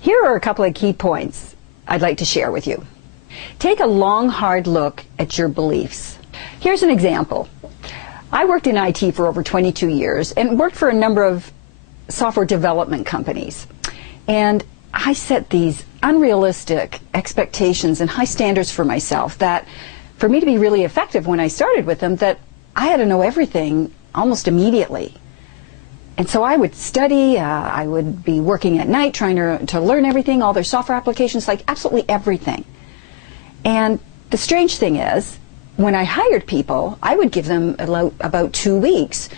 Here are a couple of key points I'd like to share with you. Take a long, hard look at your beliefs. Here's an example. I worked in IT for over 22 years and worked for a number of software development companies. And I set these unrealistic expectations and high standards for myself that for me to be really effective when I started with them, that I had to know everything almost immediately. And so I would study, I would be working at night trying to learn everything, all their software applications, like absolutely everything. And the strange thing is, when I hired people, I would give them about 2 weeks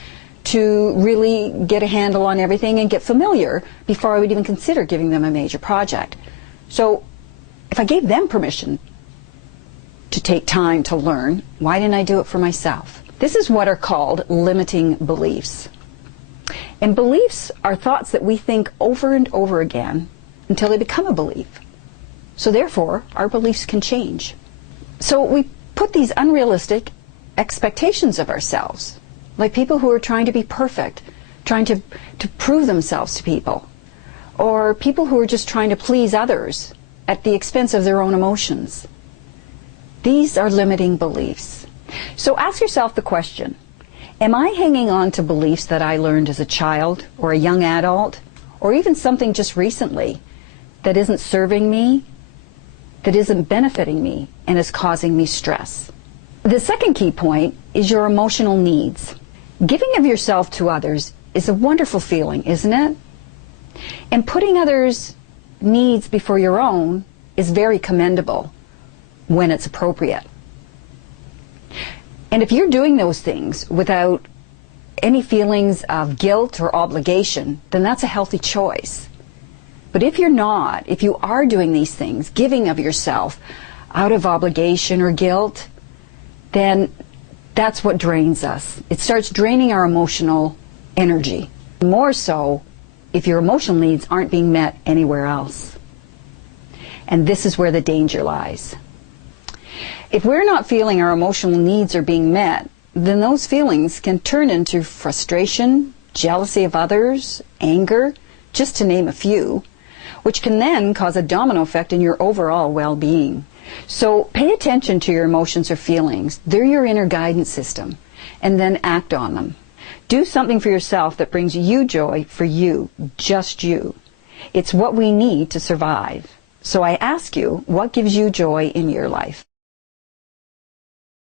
to really get a handle on everything and get familiar before I would even consider giving them a major project. So if I gave them permission to take time to learn, why didn't I do it for myself? This is what are called limiting beliefs. And beliefs are thoughts that we think over and over again until they become a belief. So therefore, our beliefs can change. So we put these unrealistic expectations of ourselves, like people who are trying to be perfect, trying to prove themselves to people, or people who are just trying to please others at the expense of their own emotions. These are limiting beliefs. So ask yourself the question, am I hanging on to beliefs that I learned as a child or a young adult, or even something just recently that isn't serving me, that isn't benefiting me, and is causing me stress? The second key point is your emotional needs. Giving of yourself to others is a wonderful feeling, isn't it? And putting others' needs before your own is very commendable when it's appropriate. And if you're doing those things without any feelings of guilt or obligation, then that's a healthy choice. But if you're not, if you are doing these things, giving of yourself out of obligation or guilt, then that's what drains us. It starts draining our emotional energy. More so if your emotional needs aren't being met anywhere else. And this is where the danger lies. If we're not feeling our emotional needs are being met, then those feelings can turn into frustration, jealousy of others, anger, just to name a few, which can then cause a domino effect in your overall well-being. So pay attention to your emotions or feelings. They're your inner guidance system, and then act on them. Do something for yourself that brings you joy for you, just you. It's what we need to survive. So I ask you, what gives you joy in your life?